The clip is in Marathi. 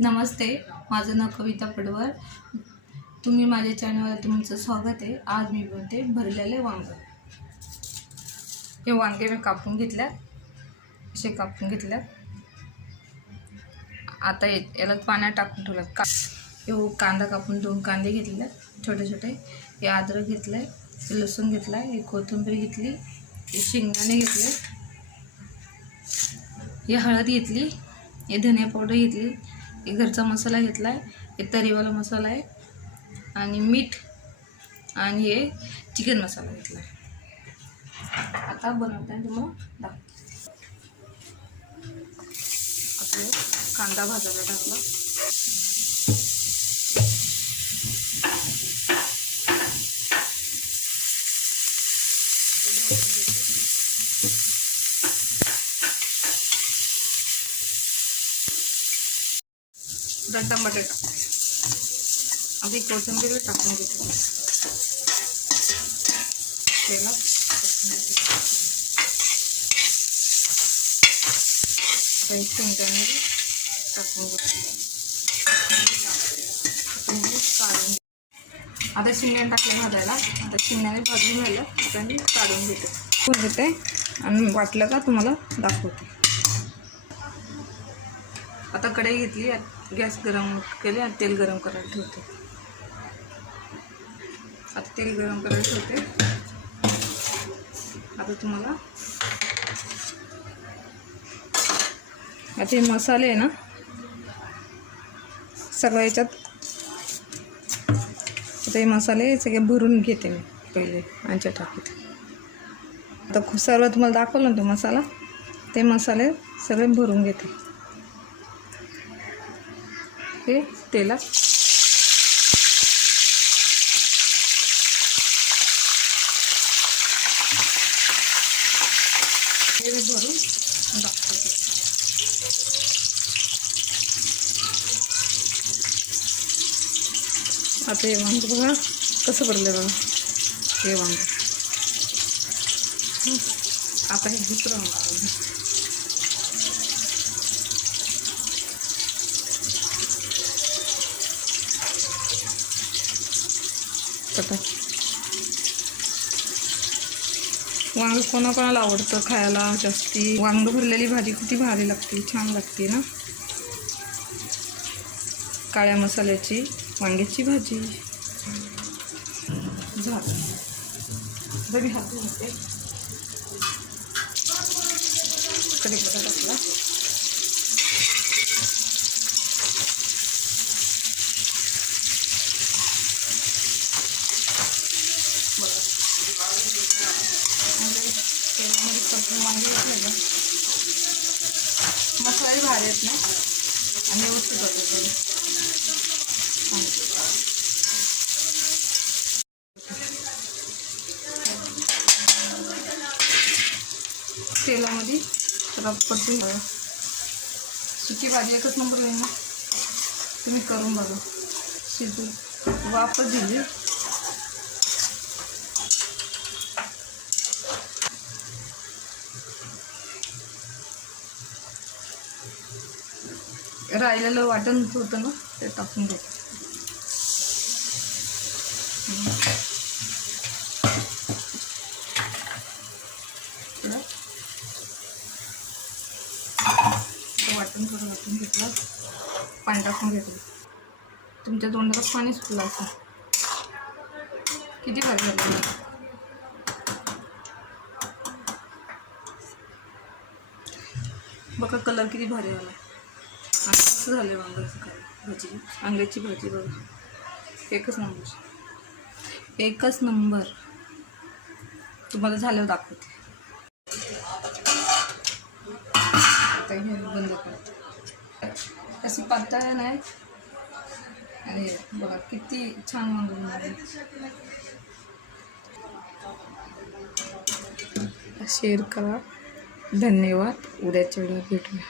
नमस्ते, माझं नाव कविता पडवळ. तुम्ही माझ्या चॅनलवर तुमचं स्वागत आहे. आज मी बनवते भरलेले वांगे. हे वांगे मी कापून घेतल्यात, असे कापून घेतल्यात. आता याला पाण्यात टाकून ठेवल्यात. हे कांदा कापून 2 कांदे घेतलेत छोटे छोटे. हे अद्रक घेतलंय, लसूण घेतलाय, हे कोथिंबीर घेतली, हे शेंगदाणे घेतले, हे हळद घेतली, हे धनिया पावडर घेतली, हे घरचा मसाला घेतला आहे, हे तरीवाला मसाला आहे, आणि मीठ, आणि हे चिकन मसाला घेतला आहे. आता बनवताना तुम्हाला दाखवते. आपलं कांदा भाजायला टाकला. टमाटर टाकायचं. आधी कोथिंबीर टाकून घेतो. तेलात शेंगदाणे टाकून घेतो. आता शेंगदाणे टाकले भाजायला. आता शेंगदाणे भाजून झालं, आता मी काढून घेते आणि वाटलं का तुम्हाला दाखवते. आता कढई घेतली, गॅस गरम केले आणि तेल गरम करायला ठेवते. आता तेल गरम करायला ठेवते. आता तुम्हाला आता हे मसाले आहे ना सगळ्या याच्यात. आता हे मसाले सगळे भरून घेते मी पहिले यांच्यात टाकते. आता सर्व तुम्हाला दाखवलं ना तो मसाला, ते मसाले सगळे भरून घेते हे तेलात. हे भरून टाकते. आता हे वांग बघा कसं भरलं बघा. हे वांग आता हे दुसरं वांग. वांग कोणाकोणाला आवडतं खायला जास्ती. वांग भरलेली भाजी किती भारी लागते, छान लागते ना. काळ्या मसाल्याची वांग्याची भाजी झाली. बघी हात धुते. कढीपत्ता टाकला. मसाले भारी आहेत ना, आणि व्यवस्थित होते. तेलामध्ये परतून बघा. सुकी भाजी एकच नंबर आहे ना, तुम्ही करून बघा. शिजून वापस दिली. राहिलेलं वाटण होतं ना, ते टाकून घेते. वाटून घेतलं, पाणी टाकून घेतलं. तुमच्या तोंडाला पाणी सुटलं असं. किती भारी झालं बघा, कलर किती भारी झाला. असं झालं वांग्याची भाजी, वांग्याची भाजी बघा. एकच नंबर. तुम्हाला झाल्यावर दाखवते. बंद करते. अशी पातळ नाही, आणि बघा किती छान वांग. शेअर करा. धन्यवाद. उद्याच्या वेळेला भेटूया.